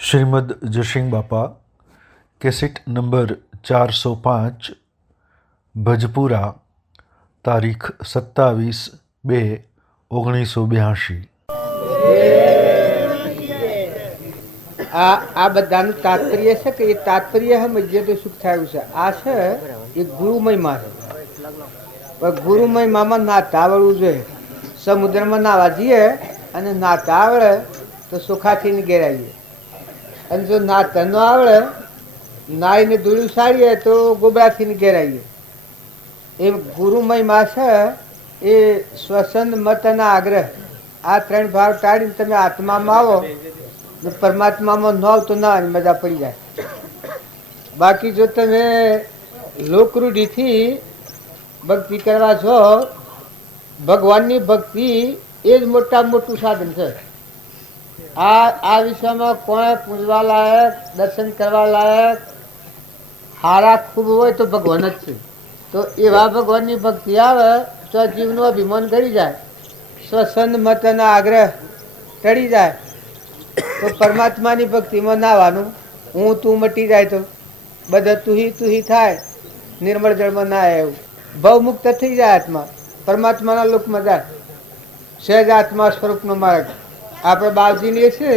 श्रीमद जयसिंह बापा cassette number 405 भजपुरा तारीख 27/2/1982। આ બધાનું તાત્પર્ય છે કે એ તાત્પર્ય સમજીએ તો સુખ થયું છે. આ છે એ ગુરુમય માં છે. પણ ગુરુમય મામાં નાતા આવડવું જોઈએ. સમુદ્રમાં નાવા જઈએ અને નાતા આવડે તો સુખાથી ઘેરાઈએ, અને જો નાતા ન આવડે નાઈને ધૂળું સારીએ તો ગોબરાથી ઘેરાઈએ. એ ગુરુમય માં છે એ શ્વસન મત અને આગ્રહ આ ત્રણ ભાવ ટાળીને તમે આત્મામાં આવો. પરમાત્મામાં ન આવતો ના મજા પડી જાય. બાકી જો તમે લોકરૂઢીથી ભક્તિ કરવા છો, ભગવાનની ભક્તિ એ જ મોટામાં મોટું સાધન છે. આ વિશ્વમાં કોઈ પૂજવા લાયક, દર્શન કરવા લાયક હારા ખૂબ હોય તો ભગવાન જ છે. તો એવા ભગવાનની ભક્તિ આવે તો જીવનું અભિમાન કરી જાય, શ્વસન મત અને આગ્રહ ટળી જાય. તો પરમાત્માની ભક્તિમાં નાવાનું, હું તું મટી જાય તો બધા તુહી થાય, નિર્મળ જળમાં ના એવું ભવમુક્ત થઈ જાય આત્મા. પરમાત્માના લોકમાં જાય, સહેજ આત્મા સ્વરૂપનો માર્ગ. આપણે બાવજીને છે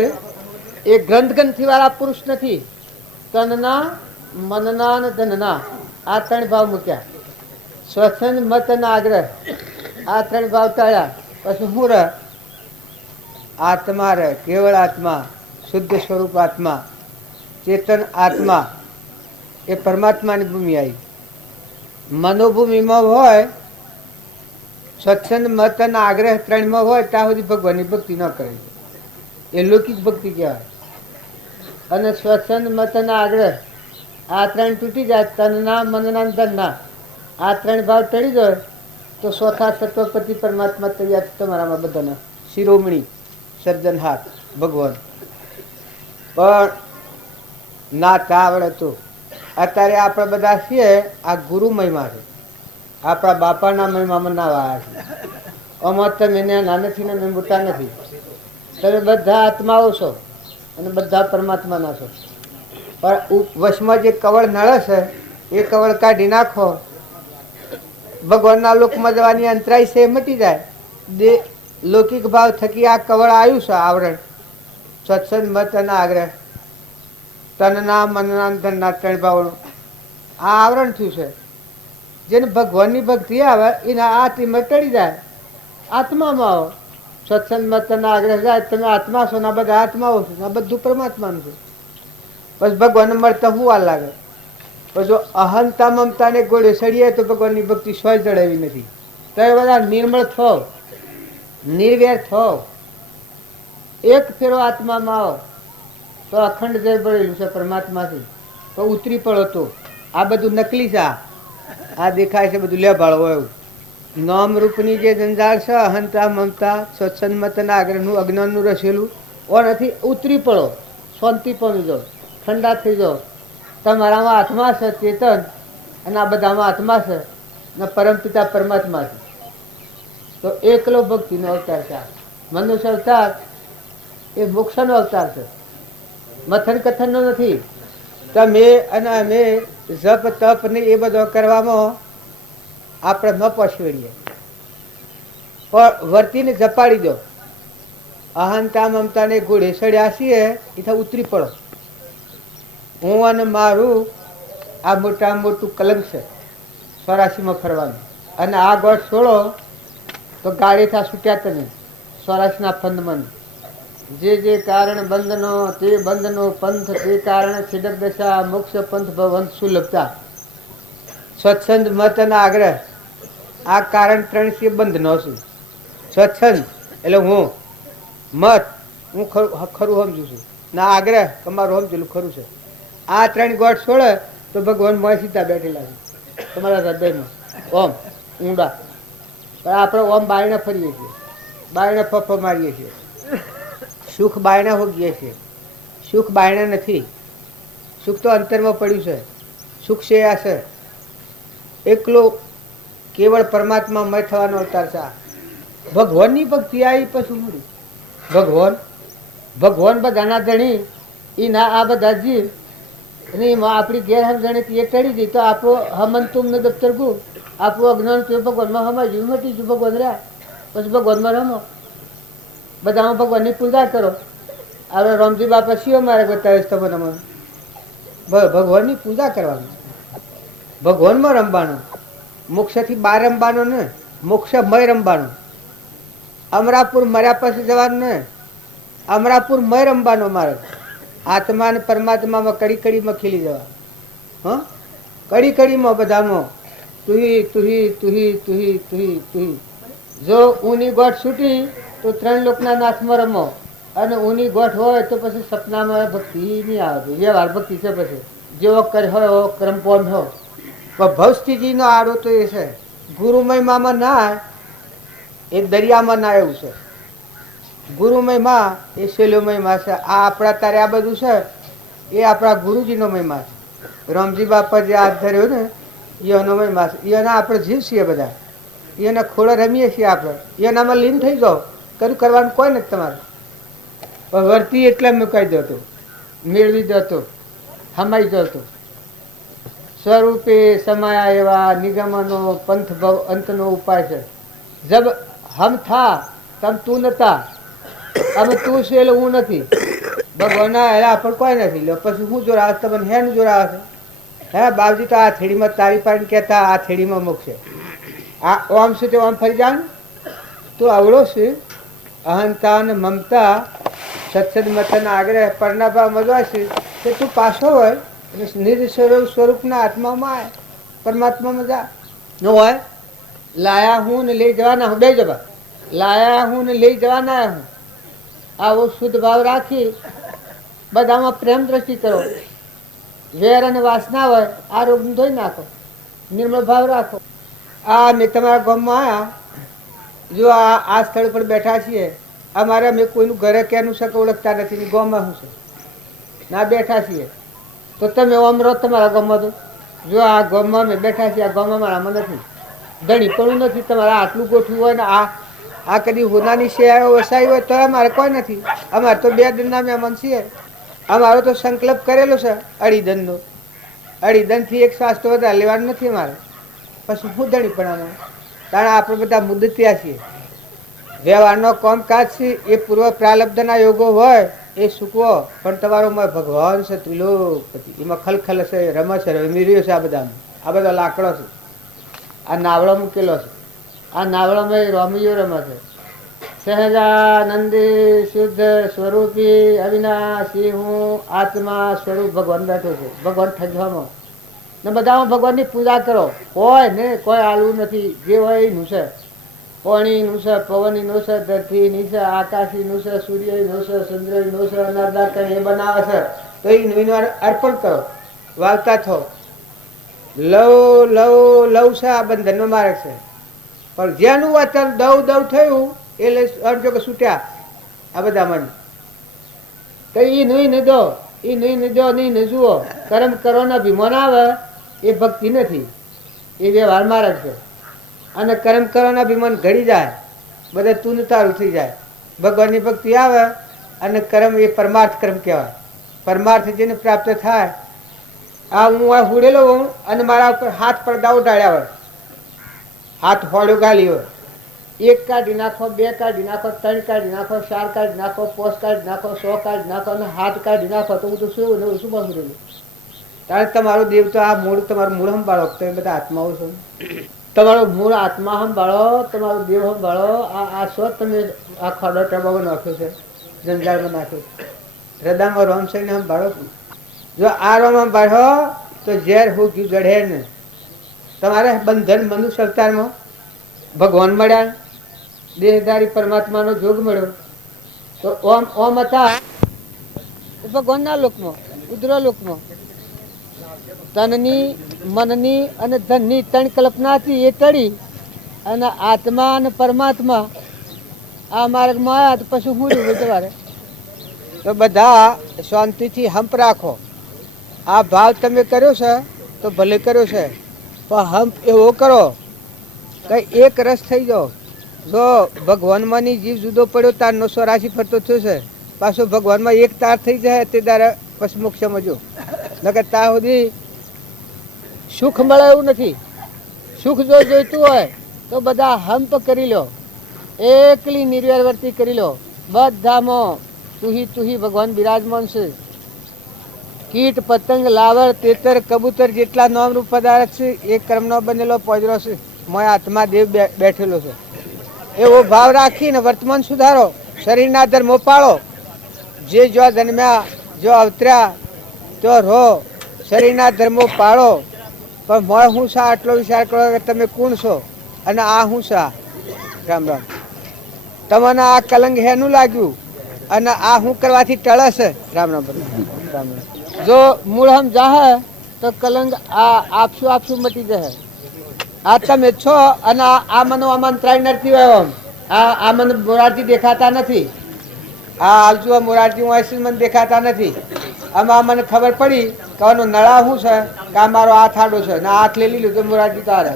એ ગ્રંથગંથી વાળા પુરુષ નથી. તનના, મનના અને ધનના આ ત્રણ ભાવ મૂક્યા. શ્વસન મત અને આગ્રહ આ ત્રણ ભાવ ટાળ્યા. પછી હું રહે આત્મા રહે, કેવળ આત્મા, શુદ્ધ સ્વરૂપ આત્મા, ચેતન આત્મા. એ પરમાત્માની ભૂમિ આવી. મનોભૂમિમાં હોય, સ્વચ્છંદ મત અને આગ્રહ ત્રણમાં હોય ત્યાં સુધી ભગવાનની ભક્તિ ન કરે, એ લૌકિક ભક્તિ કહેવાય. અને સ્વચ્છંદ મત અને આગ્રહ આ ત્રણ તૂટી જાય, તનના, મનના, ધનના આ ત્રણ ભાવ ટળી જાય તો ચોથા સત્વપતિ પરમાત્મા તૈયાર તમારામાં બધાના શિરોમણી સર્જનહાર ભગવાન. પણ નાતા આવડે તો અત્યારે આપણે બધા છીએ આ ગુરુ મહિમા છે. આપણા બાપાના મહિમામાં ના આવ્યા છે. આમાં તમે નાના નથી ને મોટા નથી, તમે બધા આત્માઓ છો અને બધા પરમાત્માના છો. પણ વશમાં જે કવળ નળે છે એ કવળ કાઢી નાખો, ભગવાનના લોકમાં જવાની અંતરાય છે એ મટી જાય. લૌકિક ભાવ થકી આ કવળ આવ્યું છે આવરણ, સત્સંગ મત અને આગ્રહ, તનના, મનના, ધનના ત્રણ ભાવનું આ આવરણ થયું છે. જેને ભગવાનની ભક્તિ આવે એના આ ટીમર ટળી જાય, આત્મામાં આવો. સત્સંગ મત અને આગ્રહ જાય, તમે આત્મા છો ના બધા આત્માઓ છો, આ બધું પરમાત્માનું છે. બસ ભગવાનને મળતા હું વાર લાગે. પણ જો અહંતા મમતાને ગોળે સડીએ તો ભગવાનની ભક્તિ સ્વય જડાવી નથી. તો એ બધા નિર્મળ થો, નિર્વેર થો, એક ફેરો આત્મામાં આવો તો અખંડ જય ભરેલું છે પરમાત્માથી. તો ઉતરી પડો તો આ બધું નકલી છે. આ દેખાય છે બધું લેભાળો એવું. નામ રૂપની જે જંજાળ છે, અહંતા મમતા સ્વચ્છંદ મત અને આગ્રહનું અજ્ઞાનનું રસેલું ઓ નથી. ઉતરી પડો, શાંતિ પામી જાઓ, ઠંડા થઈ જાઓ. તમારામાં આત્મા છે ચેતન, અને આ બધામાં આત્મા છે ને પરમપિતા પરમાત્મા છે. તો એકલો ભક્તિનો અવતાર છે. મનુષ્ય અવતાર એ મોક્ષનો અવતાર છે, મથન કથનનો નથી. તમે અને અમે જપ તપ ને એ બધો કરવામાં આપણે ન પહોંચીએ, પણ વર્તીને જપાડી દો. અહંતા મમતાને ઘોડે સડ્યા છીએ એ ઉતરી પડો. હું અને મારું આ મોટામાં મોટું કલંક છે 84માં ફરવાનું. અને આ ગોઠ છોડો તો ગાડી થા છૂટ્યા તમે 84ના ફંદમાં. જે કારણ બંધનો તે બંધનો પંથ, તે કારણ છેડક દશા મોક્ષ પંથ ભવંત સુલભતા. સ્વચ્છંદ મત અને આગ્રહ આ કારણ ત્રણ છે બંધનો છે. સ્વચ્છંદ એટલે હું, મત હું ખરું સમજુ છું, ના આગ્રહ તમારું સમજેલું ખરું છે. આ ત્રણ ગોઠ છોડે તો ભગવાન મોય સીધા બેઠેલા છે તમારા હૃદયમાં ઓમ ઊંડા. પણ આપણે ઓમ બાયણે ફરીએ છીએ, બાયણે ફફો મારીએ છીએ, સુખ બાયણે હોગીએ છીએ. સુખ બાયણે નથી, સુખ તો અંતરમાં પડ્યું છે. સુખ છે આ છે એકલો કેવળ પરમાત્મા મય થવાનો અવતાર છે. ભગવાનની ભક્તિ આવી પછી ભગવાન બધાના ધણી એ ના આ બધા જીવ અને એમાં આપણી ગેરસમજણીથી એ ટળી ગઈ તો આપણો હમન તુમને દફતર ગુ આપણું અજ્ઞાન તો ભગવાનમાં હમાઈ ગયું મટી ગયું ભગવાન રહ્યા પછી ભગવાનમાં રમો બધામાં ભગવાનની પૂજા કરો. હવે રામજી બાપા શિવ મારે બતાવીશ તમને મને ભગવાનની પૂજા કરવાની ભગવાનમાં રમવાનું મોક્ષથી બહાર રમવાનું ને મોક્ષમય રમવાનું. અમરાપુર મર્યા પછી જવાનું ને અમરાપુર મય રમવાનો મારે આત્મા અને પરમાત્મામાં કડી કડીમાં ખીલી જવા. હા કડી કડીમાં બધામાં તુહી તુહી તુહી તુહી તુહી તુહી. જો ઊની ગોઠ છૂટી તો 3 લોકના નાથમાં રમો અને ઊની ગોઠ હોય તો પછી સપનામાં ભક્તિ નહીં આવે. વ્યવહાર ભક્તિ છે પછી જેવો કરે હોય એવો ક્રમ પોમ હો. પણ ભવસ્થિતિનો આડો તો એ છે ગુરુમય મામાં ના એ દરિયામાં ના એવું છે. ગુરુમય માં એ શૈલોમય માં છે. આ આપણા તારે આ બધું છે એ આપણા ગુરુજીનો મહિમા છે. રામજી બાપા જે હાથ ધર્યો ને એનો મહિમા છે. એના આપણે જીવ છીએ બધા એના ખોળે રમીએ છીએ આપણે એનામાં લીન થઈ જાઓ કર્યું કરવાનું કોઈ નથી તમારે. પણ વર્તી એટલે મુકાઈ જતો મેળવી જતો હમાઈ જતો સ્વરૂપે સમાયા એવા નિગમનો પંથ ભવ અંતનો ઉપાય છે. જબ હમ થા તમ તું નતા અમે તું છે એટલે હું નથી ભગવાનના હેલા પણ કોઈ નથી લો પછી હું જોડાવે તમને હેનું જોડાવે છે હે બાપજી તો આ થેડીમાં તારી પાડીને કહેતા આ થેડીમાં મૂકશે આ ઓમ શું તે ઓમ ફરી જાવ તું અવળો છે અહંતા અને મમતા સત્સદ મતન આગ્રહ પરણાભાવ મજવા છે કે તું પાછો હોય અને નિજ સ્વરૂપના આત્મામાં આવે પરમાત્મામાં જા ન હોય લાયા હું ને લઈ જવાના હું બે જવા લાયા હું ને લઈ જવાના હું આવો શુદ્ધ ભાવ રાખી બધામાં પ્રેમ દ્રષ્ટિ કરો. વેર અને વાસના હોય આ રોગ ધોઈ નાખો નિર્મળ ભાવ રાખો. આ મેં તમારા ગામમાં આવ્યા જો આ સ્થળ પર બેઠા છીએ અમારે અમે કોઈનું ઘરે ક્યાંનું શકે ઓળખતા નથી ગામમાં શું છે ના બેઠા છીએ તો તમે આમ રહો તમારા ગામમાં તો જો આ ગામમાં અમે બેઠા છીએ આ ગામમાં મારામાં નથી ધણી પણ નથી તમારે આટલું ગોઠવું હોય ને આ કદી હોનાની સેવા વસાવી હોય તો અમારે કોઈ નથી. અમારે તો 2 દનના મહેમાન છીએ. અમારો તો સંકલ્પ કરેલો છે અડીદનનો અડીદનથી 1 શ્વાસ તો વધારે લેવાનું નથી અમારે પછી હું ધણી પણ અમે કારણ આપણે બધા મુદતિયા છીએ. વ્યવહારનો કામકાજ છે એ પૂર્વ પ્રાલબ્ધના યોગો હોય એ સૂકવો પણ તમારો ભગવાન છે ત્રિલોકપતિ એમાં ખલખલ છે રમસ છે રમી છે. આ બધા લાકડો છે આ નાવડો મૂકેલો છે આ નાવડામાં રોમિયો રમે છે. સહજાનંદી શુદ્ધ સ્વરૂપી અવિનાશી હું આત્મા સ્વરૂપ ભગવાન બેઠો છે. ભગવાન ઠગવામાં ને બધામાં ભગવાનની પૂજા કરો. કોઈ ને કોઈ આલું નથી જે હોય એનું છે. પાણીનું છે પવનનું છે ધરતીનું છે આકાશીનું છે સૂર્યનું છે ચંદ્રનું છે અનાદા કંઈ એ બનાવે છે તો એનું અર્પણ કરો વાવતા થો. લવ લવ લવ છે આ બંધનનો માર્ગ છે પણ જેનું વચન દવ દવ થયું એટલે અર્જો કે છૂટ્યા આ બધા મન તો એ નહીં ને દો એ નહીં ને દો નહીં ને જુઓ કર્મ કરવાના ભીમોન આવે એ ભક્તિ નથી એ વ્યવહાર માર્ગ છે. અને કર્મ કરવાના ભીમન ઘડી જાય બધા તું તારું થઈ જાય. ભગવાનની ભક્તિ આવે અને કર્મ એ પરમાર્થ કર્મ કહેવાય. પરમાર્થ જેને પ્રાપ્ત થાય આ હું આ હુડેલો હોઉં અને મારા ઉપર હાથ પડદાઓ ઢાળ્યા હોય હાથ હોડો ગાલી હોય 1 કાઢી નાખો 2 કાઢી નાખો 3 કાઢી નાખો 4 કાઢી નાખો 5 કાઢી નાખો 100 કાઢી નાખો અને હાથ કાઢી નાખો તો હું તો શું ને શું બગડેલું તારે તમારો દેવ તો આ મૂળ તમારું મૂળ સંભાળો તમે બધા આત્માઓ છો તમારો મૂળ આત્મા સંભાળો તમારો દેવ સંભાળો આ સ્વ તમે આ ખડો ટબામાં નાખ્યો છે જંજાળમાં નાખ્યો હૃદયમાં રોમ છે ને સંભાળો. જો આ રોમ સંભાળો તો ઝેર હું ગયું જડે ને તમારે બંધન મનુષ્ય અવતારમાં ભગવાન મળ્યા દેહધારી પરમાત્માનો જોગ મળ્યો તો ઓમ ઓમ હતા ભગવાનના લોકમાં ઉદ્ર લોકમાં તનની મનની અને ધનની 3 કલ્પનાથી એ ટળી અને આત્મા અને પરમાત્મા આ માર્ગમાં આવ્યા તો પછી હું રહ્યું તમારે તો બધા શાંતિથી હંપ રાખો. આ ભાવ તમે કર્યો છે તો ભલે કર્યો છે પણ હંપ એવો કરો કે એક રસ થઈ જાઓ. જો ભગવાનમાંની જીવ જુદો પડ્યો તારનો 84 ફરતો થયો છે પાછો ભગવાનમાં એક તાર થઈ જાય તે તારે પછી મોક્ષમાં જો. નકર ત્યાં સુધી સુખ મળે એવું નથી. સુખ જો જોઈતું હોય તો બધા હંપ કરી લો, એકલી નિર્વ્યવર્તી કરી લો. બધામાં તુહી ભગવાન બિરાજમાન છે. કીટ પતંગ લાવર તેતર કબૂતર જેટલા નામરૂપ પદાર્થ છે એ કર્મનો બનેલો પોજરો છે. મોય આત્મા દેવ બેઠેલો છે. એવો ભાવ રાખીને વર્તમાન સુધારો, શરીરના ધર્મો પાળો. જે જો જન્મ્યા, જો અવતર્યા તો રહો, શરીરના ધર્મો પાળો. પણ મોય હું શા આટલો વિચાર કરો કે તમે કોણ છો અને આ હું શા. રામ રામ. તમને આ કલંક હેનું લાગ્યું અને આ હું કરવાથી ટળે છે. રામ રામ રામ રામ. જો મૂળ હમ જાહે તો કલંક આપશું મટી જશે. આ તમે છો અને આ મને આમાં નથી હોય. આ મને મોરારજી દેખાતા નથી. આ હાલજુ મોરારજી હું મને દેખાતા નથી. આમાં મને ખબર પડી કે આનો નળા શું છે કે આ મારો હાથ આડો છે ને હાથ લઈ લીધું તો મોરારજી તારે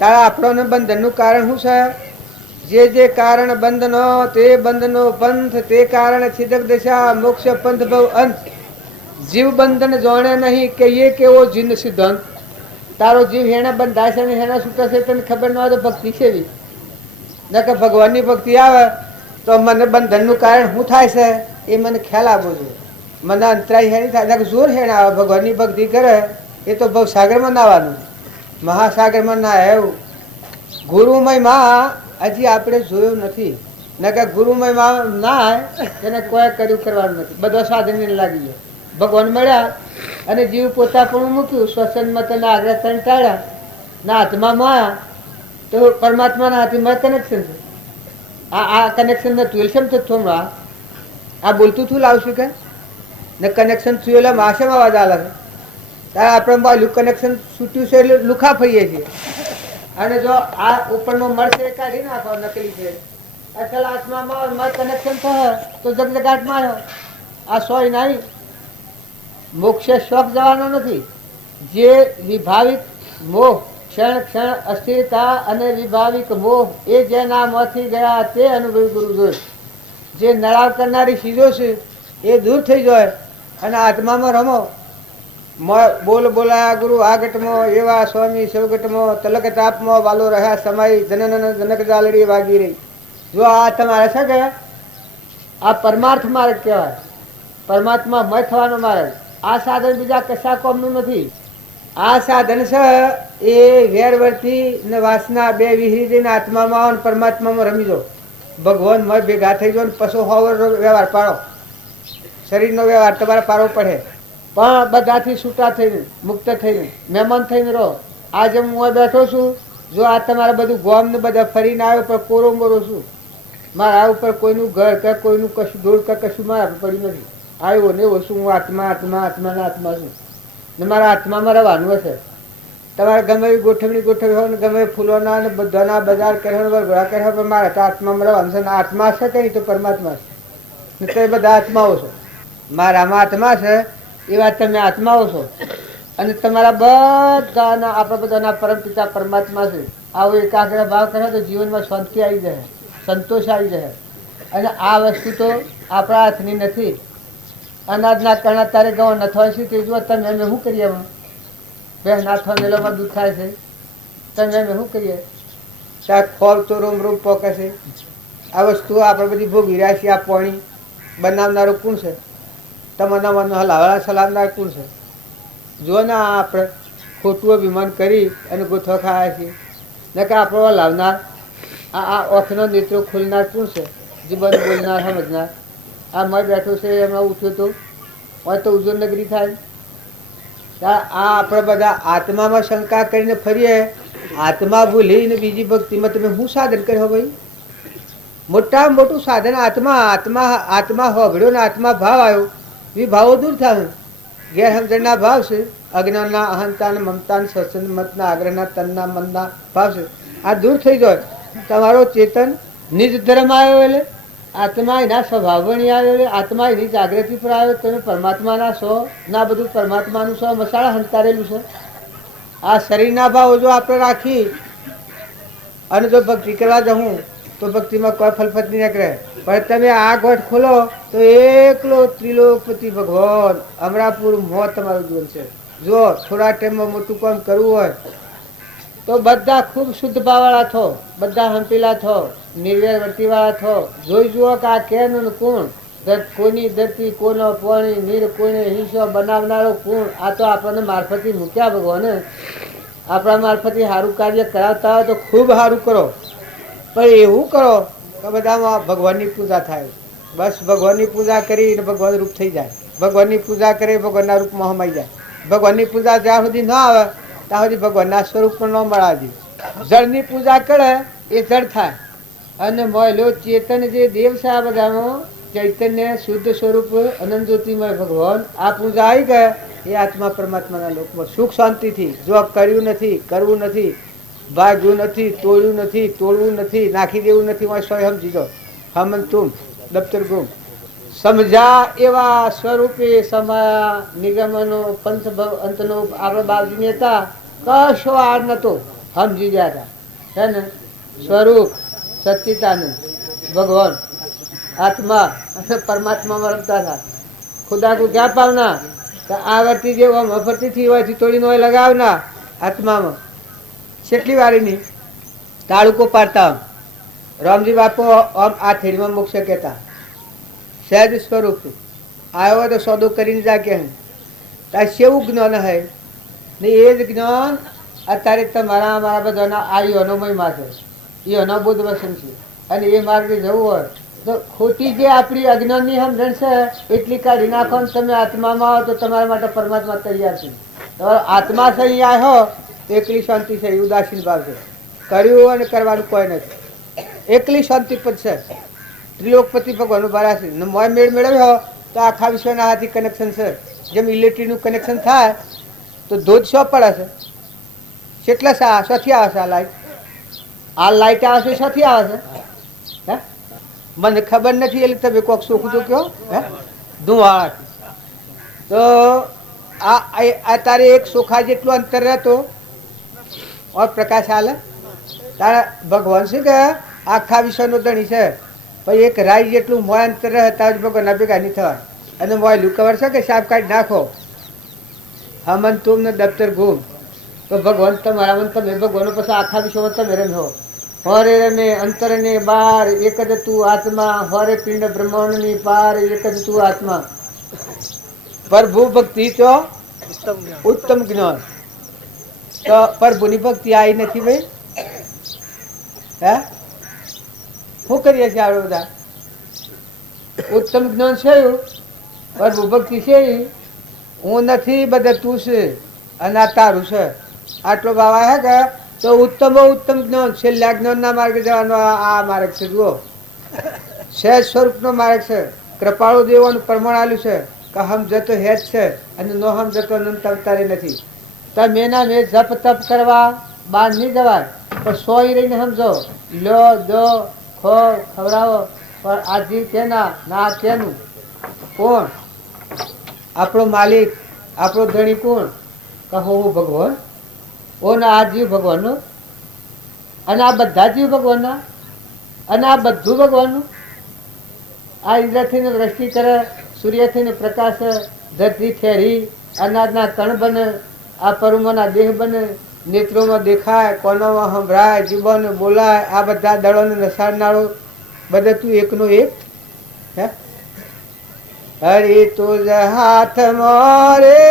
તારા આપણોને બંધનનું કારણ શું છે? જે કારણ બંધનો તે બંધનો પંથ, તે કારણ છિદક દશા મોક્ષ પંથ ભવ અંત. જીવ બંધન જાણે નહીં કે એ કેવો જીન સિદ્ધાંત. તારો જીવ હેણા બંધાય છે ને હેણા છૂટા છે તને ખબર ન હોય તો ભક્તિ છે બી ન કે ભગવાનની ભક્તિ આવે તો મને બંધનનું કારણ શું થાય છે એ મને ખ્યાલ આવવો જોઈએ. મને અંતરાય હેણી થાય ને જોર હેણા આવે. ભગવાનની ભક્તિ કરે એ તો બહુ સાગરમાં નાવાનું, મહાસાગરમાં ના એવું. ગુરુમય માં હજી આપણે જોયું નથી. ન કે ગુરુમય માં ના એને કોઈ કર્યું કરવાનું નથી. બધો સાધન લાગી ગયો. ભગવાન મળ્યા અને જીવ પોતા પણ મૂક્યું. શ્વસનમાં તને આગ્રહ તને ટાળ્યા ના હાથમાં માયા તો પરમાત્માના હાથમાં કનેક્શન છે. આ કનેક્શન નથી એલસમ તો થોડું આ બોલતું થયું લાવશું કે ને કનેક્શન થયું એટલે માસેમાં અવાજ આવે છે. ત્યારે આપણે બાજુ કનેક્શન છૂટ્યું છે એટલે લુખા ફરીએ છીએ. અને જો આ ઉપરનો મળશે એ કાઢી નાખો નકલી છે અસલ આત્મામાં કનેક્શન થાય તો જગજગાટ માર્યો. આ સોય નહીં. મોક્ષે શોખ જવાનો નથી. જે વિભાવિક મોહ ક્ષણ ક્ષણ અસ્થિરતા અને વિભાવિક મોહ એ જેનામાંથી ગયા તે અનુભવી ગુરુ જોઈ. જે નળાવ કરનારી ચીજો છે એ દૂર થઈ જાય અને આત્મામાં રમો. બોલ બોલાયા ગુરુ આ ઘટમાં એવા સ્વામી સૌગટમાં તલક તાપમાં વાલો રહ્યા સમય જનન જનક જાલડી વાગી રહી. જો આ તમારે છે કે આ પરમાર્થ માર્ગ કહેવાય. પરમાત્મા મય થવાનો માર્ગ. આ સાધન બીજા કશા કોમનું નથી. આ સાધન છે એ વેરવર્તી ને વાસના બે વિહરી જઈને આત્મામાં પરમાત્મામાં રમી જાઓ. ભગવાન મય ભેગા થઈ જાઓ ને પશુ હોવર વ્યવહાર પાડો. શરીરનો વ્યવહાર તમારે પાડવો પડે. પણ બધાથી છૂટા થઈને મુક્ત થઈને મહેમાન થઈને રહો. આજે હું બેઠો છું. જો આ તમારે બધું ગોમ ને બધા ફરીને આવ્યો પણ કોરો મોરો છું. મારા ઉપર કોઈનું ઘર કે કોઈનું કશું ધૂળ કે કશું મારા પડ્યું નથી. આવ્યો ને એવો છું. હું આત્મા આત્મા આત્માના આત્મા છું ને મારા આત્મામાં રહેવાનું હશે. તમારે ગમે એવી ગોઠવણી હોય ને ગમે ફૂલોના ને બધાના બજાર કર્યા વરઘોડા કર્યા પણ મારે તો આત્મામાં રહેવાનું છે. આત્મા છે કે નહીં તો પરમાત્મા છે ને તે બધા આત્માઓ છો. મારામાં આત્મા છે એ વાત તમે આત્માઓ છો અને તમારા બધાના આપણા બધાના પરમપિતા પરમાત્મા છે. આવો એકાગ્ર ભાવ કરે તો જીવનમાં શાંતિ આવી જાય, સંતોષ આવી જાય. અને આ વસ્તુ તો આપણા હાથની નથી. અનાજના કણા તારે ગવા નથવા છે તે જો તમે અમે શું કરીએ? બે નાથવા મેલોમાં દુઃખ થાય છે. તમે અમે શું કરીએ? ત્યાં ખોલ તો રૂમ રૂમ પોકે છે. આ વસ્તુ આપણે બધી ભોગવી રહ્યા છીએ. આ પાણી બનાવનારું કોણ છે? તમારા મનનો હલાવાળા સલામદાર કોણ છે? જો ને આપણે ખોટું અભિમાન કરી અને ગોથવા ખાયા છીએ ને કે આપણો લાવનાર આ ઓખનો નેત્રો ખોલનાર કોણ છે? જીવન બોલનાર સમજનાર. આ મય બેઠો છે એમાં ઉઠ્યો તો હોય તો ઉજ્જવલ નગરી થાય. આ આપણે બધા આત્મામાં શંકા કરીને ફરીએ. આત્મા ભૂલીને બીજી ભક્તિમાં તમે શું સાધન કર્યો ભાઈ? મોટામાં મોટું સાધન આત્મા. આત્મા આત્મા હોગળ્યો ને આત્મા ભાવ આવ્યો. એ ભાવો દૂર થાય. ગેરસમજણના ભાવ છે, અજ્ઞાનના અહંતા મમતા સત્સંગ મતના આગ્રહના તનના મનના ભાવ છે. આ દૂર થઈ જાય. તમારો ચેતન નિજ ધર્મ આવ્યો એટલે આત્મા એના સ્વભાવણી આવ્યો એટલે આત્મા એની જાગૃતિ પર આવ્યો. તમે પરમાત્માના છો ના બધું પરમાત્માનું છો મસાળા હંતારેલું છે. આ શરીરના ભાવ જો આપણે રાખી અને જો ભક્તિ કરવા જવું તો ભક્તિમાં કોઈ ફલફત નહીં નીકળે. પણ તમે આ ગોઠ ખોલો તો એકલો ત્રિલોકપતિ ભગવાન અમરાપુર મોં તમારું જીવન છે. જો થોડા ટાઈમમાં મોટું કામ કરવું હોય તો બધા ખૂબ શુદ્ધ ભાવવાળા થો, બધા હંપીલા થો, નિર્વેર વર્તીવાળા થો. જોઈ જુઓ કે આ કેનું કોણ, કોની ધરતી, કોનો પાણી, નીર કોઈને હિંસો બનાવનારો કોણ. આ તો આપણને મારફતી મૂક્યા ભગવાને. આપણા મારફતી સારું કાર્ય કરાવતા હોય તો ખૂબ સારું કરો, પણ એવું કરો કે બધામાં ભગવાનની પૂજા થાય. બસ ભગવાનની પૂજા કરીને ભગવાન રૂપ થઈ જાય. ભગવાનની પૂજા કરી ભગવાનના રૂપમાં સમાઈ જાય. ભગવાનની પૂજા જ્યાં સુધી ના આવે ત્યાં સુધી ભગવાનના સ્વરૂપમાં ન મળાવી. જળની પૂજા કરે એ જળ થાય, અને મોયલો ચેતન જે દેવ છે આ બધામાં ચૈતન્ય શુદ્ધ સ્વરૂપ અનંત જ્યોતિમય ભગવાન આ પૂજા આવી ગયા એ આત્મા પરમાત્માના લોકમાં સુખ શાંતિથી. જો કર્યું નથી, કરવું નથી, ભાગ્યું નથી, તોડ્યું નથી, તોડવું નથી, નાખી દેવું નથી, હું સ્વયં સમજી દો. હમન તુમ દફતર ગુમ સમજા એવા સ્વરૂપે સમા નિગમનો પંથ અંતનો આપણે બાપજીને હતા. કશો આર નતો, સમજી ગયા હતા. है ना स्वरूप सच्चिदानंद भगवान आत्मा परमात्मा में रखता था। खुदा को क्या पावना तो आवती जो हम अफरती थी वही थोड़ी नोय लगावना आत्मा में छेटली वाली नहीं ताड़ू को पारता रामजी बापू हम आ थेड़ी में मोक्ष कहता सहज स्वरूप आयो तो सौदो करीने जाके हैं ता सेवु ज्ञान है ने ये ज ज्ञान અત્યારે તમારા અમારા બધાના આ યોનોમય માર્ગ છે, યોનો બુદ્ધ વસન છે, અને એ માર્ગે જવું હોય તો ખોટી જે આપણી અજ્ઞાનની સમજણ છે એટલી કાઢી નાખો ને તમે આત્મામાં આવો તો તમારા માટે પરમાત્મા તૈયાર છે. તમારો આત્મા છે અહીંયા આવ્યો એકલી શાંતિ છે, ઉદાસીન ભાવ છે, કર્યું અને કરવાનું કોઈ નથી, એકલી શાંતિ પદ છે. ત્રિલોકપતિ ભગવાનનું બારા છે ને મોય મેળ મેળવ્યો તો આખા વિશ્વના હાથી કનેક્શન છે. જેમ ઇલેક્ટ્રિકનું કનેક્શન થાય તો ધોધ શો પડે છે કેટલા શોથી આવે છે આ લાઈટ આવે છે શોથી આવે છે હે મને ખબર નથી એટલે તમે કોક શોખું તો કહો હે ધુવાળા તો આ તારે એક સોખા જેટલું અંતર રહેતો ઓર પ્રકાશ હાલે તારા ભગવાન શું કે આખા વિશ્વનો ધણી છે પછી એક રાઈ જેટલું મોય અંતર રહે ત્યાં જ ભગવાનના ભેગા નહીં થવાય. અને મોય લુકવર છે કે સાફ કાઢી નાખો હમન તુમ ને દફતર ઘૂમ તો ભગવાન તમારા મન તમે ભગવાન પછી આખા વિશ્વમાં તમે રમ્યો હોરે રમે અંતર ને બાર એક જ તું આત્મા હોરે પિંડ બ્રહ્માંડની પાર એક જ તું આત્મા. પ્રભુ ભક્તિ તો ઉત્તમ જ્ઞાન તો પ્રભુની ભક્તિ આવી નથી ભાઈ હે શું કરીએ છીએ આપણે બધા ઉત્તમ જ્ઞાન છે પ્રભુ ભક્તિ છે હું નથી બધા તું છે અને આ તારું છે આટલો ભાવ હે કે તો ઉત્તમ ઉત્તમ જ્ઞાન છેલ્લા જ્ઞાનના માર્ગે જવાનો આ માર્ગ છે. જુઓ સહેજ સ્વરૂપનો માર્ગ છે. કૃપાળુ દેવોનું પ્રમાણ આલ્યું છે કે હમ જતો હેજ છે અને નો હમ જતો અનંત અવતારે નથી. તમે ના મેં જપ તપ કરવા બહાર નહીં જવાય પણ સોઈ રહીને સમજો લો દો ખો ખવડાવો પણ આ જીવ કેના ના કેનું કોણ આપણો માલિક આપણો ધણી કોણ કહો ભગવાન ઓ ના આ જીવ ભગવાનનો અને આ બધા જીવ ભગવાનના અને આ બધું ભગવાનનું. આ ઇન્દ્રથી દ્રષ્ટિ કરે સૂર્યથી પ્રકાશ ધરતી ઠેરી અનાજના કણ બને આ પરુમોના દેહ બને નેત્રોમાં દેખાય કોનોમાં સંભળાય જીવોને બોલાય આ બધા દળોને નસાડનારો બધા તું એકનો એક હે હરી તુજ હાથ મોરે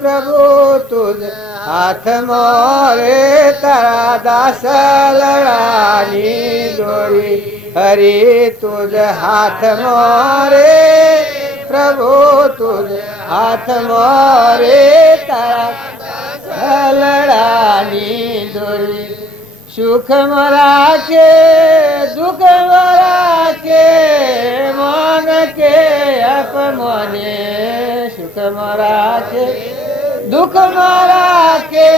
પ્રભુ તુજ હાથ મોરે તારા દાસ લડાની દોરી હરી તુજ હાથ મોરે પ્રભુ તુજ હાથ મોરે તારા લડાની દોરી સુખ રાખે દુઃખ રાખે મન કે અપમને સુખ રાખે દુઃખ રાખે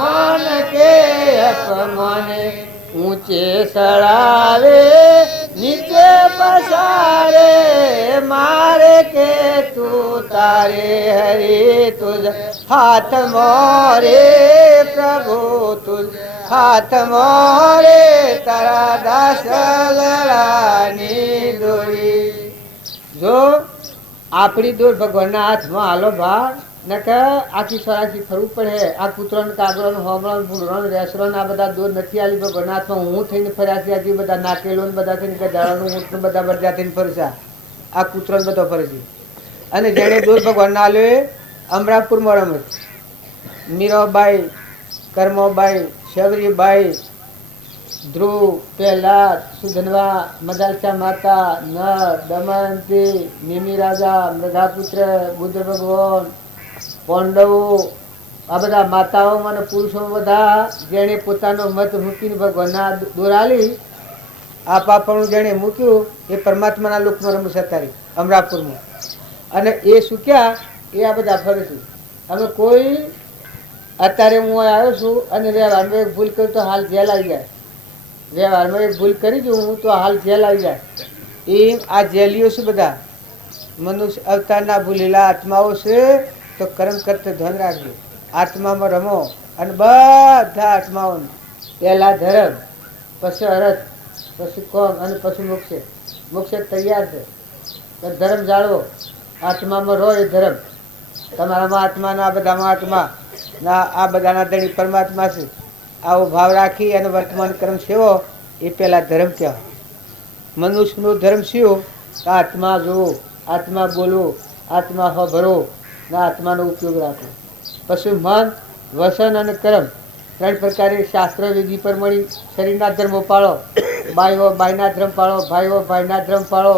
મન કે અપમને ઊંચે સડાવે નીચે પસારે મારે કે તું તારે હરે તુજ હાથ મોરે પ્રભુ તુજ હાથમાં રે તારા દાસ લલાની દોરી. જો આપણી દોર ભગવાનના હાથમાં હાલો ભાર નકે આખી સરાસી ફરવું પડે. આ કૂતરોને કાગરોને હોમરાને ભૂંડરોને રેસરોને આ બધા દોર નથી આલી ભગવાનના હાથમાં. હું થઈને ફર્યા છે આથી બધા નાકેલો ને બધા થઈને ગધાડાનું ઊંટનું બધા બરજા થઈને ફરશે. આ કૂતરોને બધો ફરે છે. અને જેણે દોર ભગવાનના આલ્યો એ અમરાપુરમાં રમત મીરાબાઈ, કર્મોબાઈ, શબરીબાઈ, ધ્રુવ, પહેલાદ, સુધનવા, મદાલસા માતા, નળ, દમયંતી, નિમિ રાજા, મૃગાપુત્ર, બુદ્ધ ભગવાન, પાંડવો, આ બધા માતાઓમાં અને પુરુષો બધા જેણે પોતાનો મત મૂકીને ભગવાનના દોરાલી આ પાપણું જેણે મૂક્યું એ પરમાત્માના લોકમાં રમશે તારી અમરાપુરમાં. અને એ સુક્યા એ આ બધા ફરે છે. અમે કોઈ અત્યારે હું આવ્યો છું અને વ્યવહારમાં એક ભૂલ કરું તો હાલ જેલ આવી જાય. વ્યવહારમાં એક ભૂલ કરી દઉં હું તો હાલ જેલ આવી જાય. એમ આ જેલીઓ છે બધા મનુષ્ય અવતારના ભૂલેલા આત્માઓ છે. તો કર્મ કરતે ધ્યાન રાખજો. આત્મામાં રમો અને બધા આત્માઓને પહેલા ધર્મ, પછી અરથ, પછી કોમ અને પછી મોક્ષે. મોક્ષે તૈયાર છે તો ધર્મ જાળવો. આત્મામાં રહો એ ધર્મ. તમારામાં આત્માના આ બધામાં આત્મા ના આ બધાના ધણી પરમાત્મા છે. આવો ભાવ રાખી અને વર્તમાન કર્મ સેવો એ પહેલાં ધર્મ કહેવાય. મનુષ્યનો ધર્મ શું? આત્મા જોવો, આત્મા બોલવો, આત્મા ભરો ના આત્માનો ઉપયોગ રાખવો. પછી મન, વસન અને કર્મ ત્રણ પ્રકારે શાસ્ત્ર વિધિ પર મળી શરીરના ધર્મો પાળો. બાઈઓ બાઈના ધર્મ પાળો, ભાઈઓ ભાઈના ધર્મ પાળો,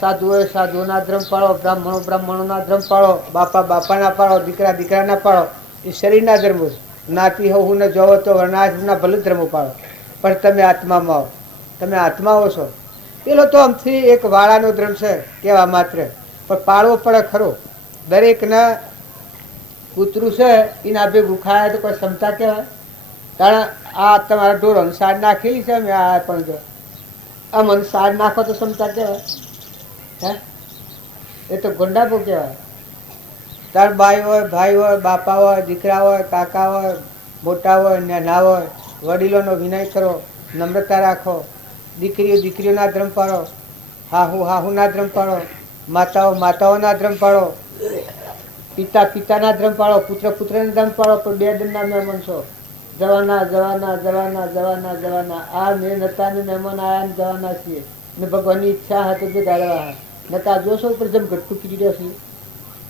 સાધુઓએ સાધુઓના ધર્મ પાળો, બ્રાહ્મણો બ્રાહ્મણોના ધર્મ પાળો, બાપા બાપાના પાળો, દીકરા દીકરાના પાળો. એ શરીરના ધર્મો છે. નાતી હોવું ને જોવો તો વર્ણાશ્રમના ભલે ધર્મો પાળો. પણ તમે આત્મામાં આવો. તમે આત્માઓ છો. પેલો તો આમથી એક વાળાનો ધર્મ છે કહેવા માત્ર, પણ પાળવો પડે ખરો. દરેકના કૂતરું છે એના ભેગું ખાય તો કોઈ ક્ષમતા કહેવાય? કારણ આ તમારા ઢોરોને સાડ નાખેલી છે મેં આ પણ જો આ મને સાડ નાખો તો ક્ષમતા કહેવાય? હે એ તો ગોંડાપો કહેવાય. તાર બાઈ હોય, ભાઈ હોય, બાપા હોય, દીકરા હોય, કાકા હોય, મોટા હોય, નાના હોય, વડીલોનો વિનય કરો, નમ્રતા રાખો. દીકરીઓ દીકરીઓના ધર્મ પાળો, હાહુ હાહુના ધર્મ પાળો, માતાઓ માતાઓના ધર્મ પાળો, પિતા પિતાના ધર્મ પાળો, પુત્ર પુત્રના ધર્મ પાળો. પણ બે દંડના મહેમાન છો. જવાના જવાના જવાના જવાના જવાના. આ મેં નતાને મહેમાન આવ્યા ને જવાના છીએ ને ભગવાનની ઈચ્છા હતી કે ગાળવા નતા જોશો ઉપર જેમ ઘટકું કીધી રહ્યો છે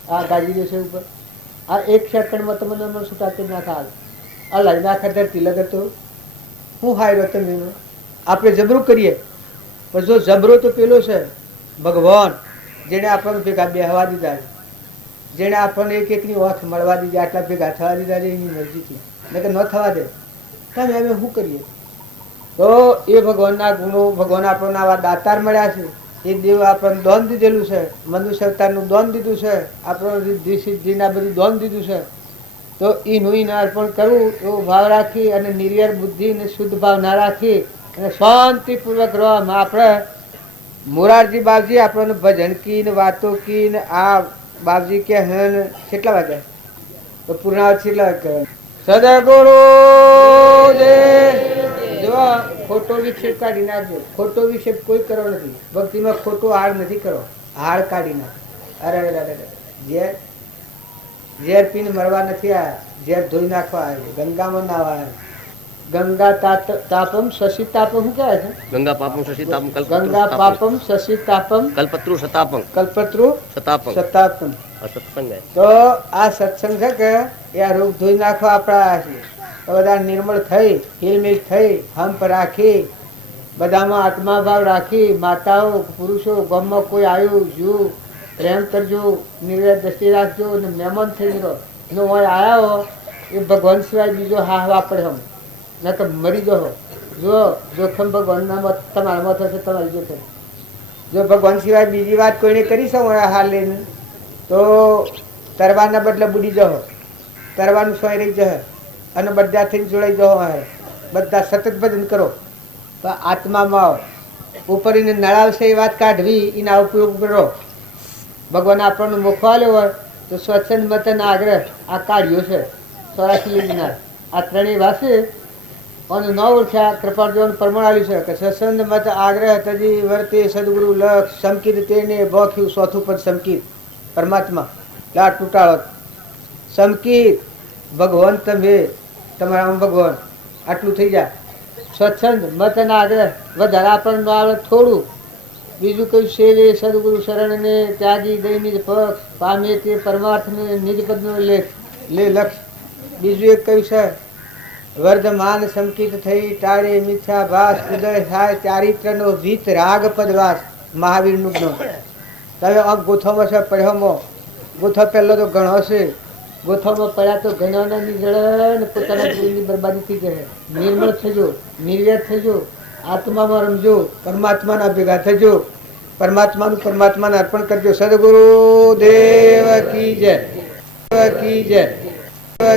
આ ગાડી દેશે ઉપર. આ એક સેકન્ડમાં તમને મને છૂટા કરી નાખા. આ લઈ નાખા ધરતી લગતો હું હાર્યો તમે આપણે જબરું કરીએ. પણ જો જબરો તો પેલો છે ભગવાન, જેણે આપણને ભેગા બેહવા દીધા, જેણે આપણને એક એકની ઓથ મળવા દીધી, આટલા ભેગા થવા દીધા છે એની મરજીથી. નકર ન થવા દે તમે અમે શું કરીએ? તો એ ભગવાનના ગુણો, ભગવાન આપણને આવા દાતાર મળ્યા છે. એ દેવ આપણને દોન દીધેલું છે. મનુષ્ય અવતારનું દોન દીધું છે. આપણને રિદ્ધિ સિદ્ધિના બધું દોન દીધું છે. તો એનું એને અર્પણ કરવું એવો ભાવ રાખી અને નિર્યર બુદ્ધિ ને શુદ્ધ ભાવ ના રાખી અને શાંતિપૂર્વક રહેવામાં આપણે મોરારજી બાપજી આપણને ભજન કી ને વાતો કી ને આ બાપજી કે હે કેટલા વાગ્યા તો પૂર્ણાવત કેટલા વાગે સદગુરુ જો ખોટો વિક્ષેપ કાઢી નાખજો. ખોટો વિક્ષેપ કોઈ કરો નથી. ભક્તિમાં ખોટો હાર નથી કરો. હાર કાઢી નાખ. અરે ઝેર ઝેર પીને મરવા નથી આવ્યા. ઝેર ધોઈ નાખવા આવ્યા. ગંગામાં નાવા આવ્યા. ગંગા તાપમ શશી તાપમ શું કહેવાય છે? ગંગા પાપમ શશી તાપમ ગંગા પાપમ શશી તાપમ કલ્પત્રુ શતાપમ કલ્પત્રુ શતાપમ સતાપમ. આ સત્સંગ તો આ સત્સંગ છે કે એ આ રોગ ધોઈ નાખવા આપણા છે. બધા નિર્મળ થઈ હિલમિલ થઈ હંપ રાખી બધામાં આત્મા ભાવ રાખી માતાઓ પુરુષો ગામમાં કોઈ આવ્યું જુ પ્રેમ કરજો, નિર્વય દ્રષ્ટિ રાખજો અને મહેમાન થઈ ગયો એનો હોય આવ્યા હો એ ભગવાન સિવાય બીજો હા વાપરે હમ ના તો મરી જાઓ. જો જોખમ ભગવાનના તમારામાં થશે તમારી જોખમ. જો ભગવાન સિવાય બીજી વાત કોઈને કરી શકો હાલ લઈને તો તરવાના બદલે બુડી જાઓ. તરવાનું સોય રહી જશે અને બધા થઈને જોડાઈ જાઓ. બધા સતત ભજન કરો તો આત્મામાં આવો. ઉપર એને નળાવશે એ વાત કાઢવી એના ઉપયોગ કરો. ભગવાન આપણને મોખવાલ્યો હોય તો સ્વચ્છંદ મતન આગ્રહ આ કાઢ્યો છે. સોરાશી લીધનાર આ ત્રણેય વાસે અને ન ઓળખ્યા કૃપાળદેવનું પ્રમાણ આવ્યું છે કે સત્સંગ મત આગ્રહ તજી વર્તે સદગુરુ લક્ષ સમકીત તેને બોખ્યું ચોથું પદ સમકીત પરમાત્મા લાટ તૂટાળો સમકીત ભગવાન તમે તમારા ભગવાન આટલું થઈ જાય સ્વચ્છંદ મત અને આગ્રહ વધારે આપણને ન આવે થોડું બીજું કયું સેવે સદગુરુ શરણને ત્યાગી દઈ નિજ પક્ષ પામે તે પરમાર્થને નિજ પદનો લેખ લે લક્ષ બીજું એક કયું છે વર્ધમાન સંકિત થઈ ટાળે મિથ્યા ભાસ ઉદય થાય ચારિત્રનો જીત રાગ પદવાસ મહાવીરનું જ્ઞાન તમે આમ ગોથામાં છે પડ્યામાં ગોથા પહેલો તો ઘણો છે ગોથામાં પડ્યા તો ઘણાના નિજળ ને પોતાના જીવનની બરબાદી થઈ જાય નિર્મળ થજો નિર્વ્યત થજો આત્મામાં રમજો પરમાત્માના ભેગા થજો પરમાત્માને અર્પણ કરજો સદગુરુ દેવ કી જય કી જય